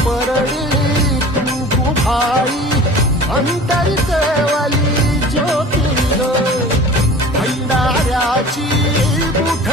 हाती तू गुफाळी अंतरी सेवली ज्योती भंडाऱ्याची मुठ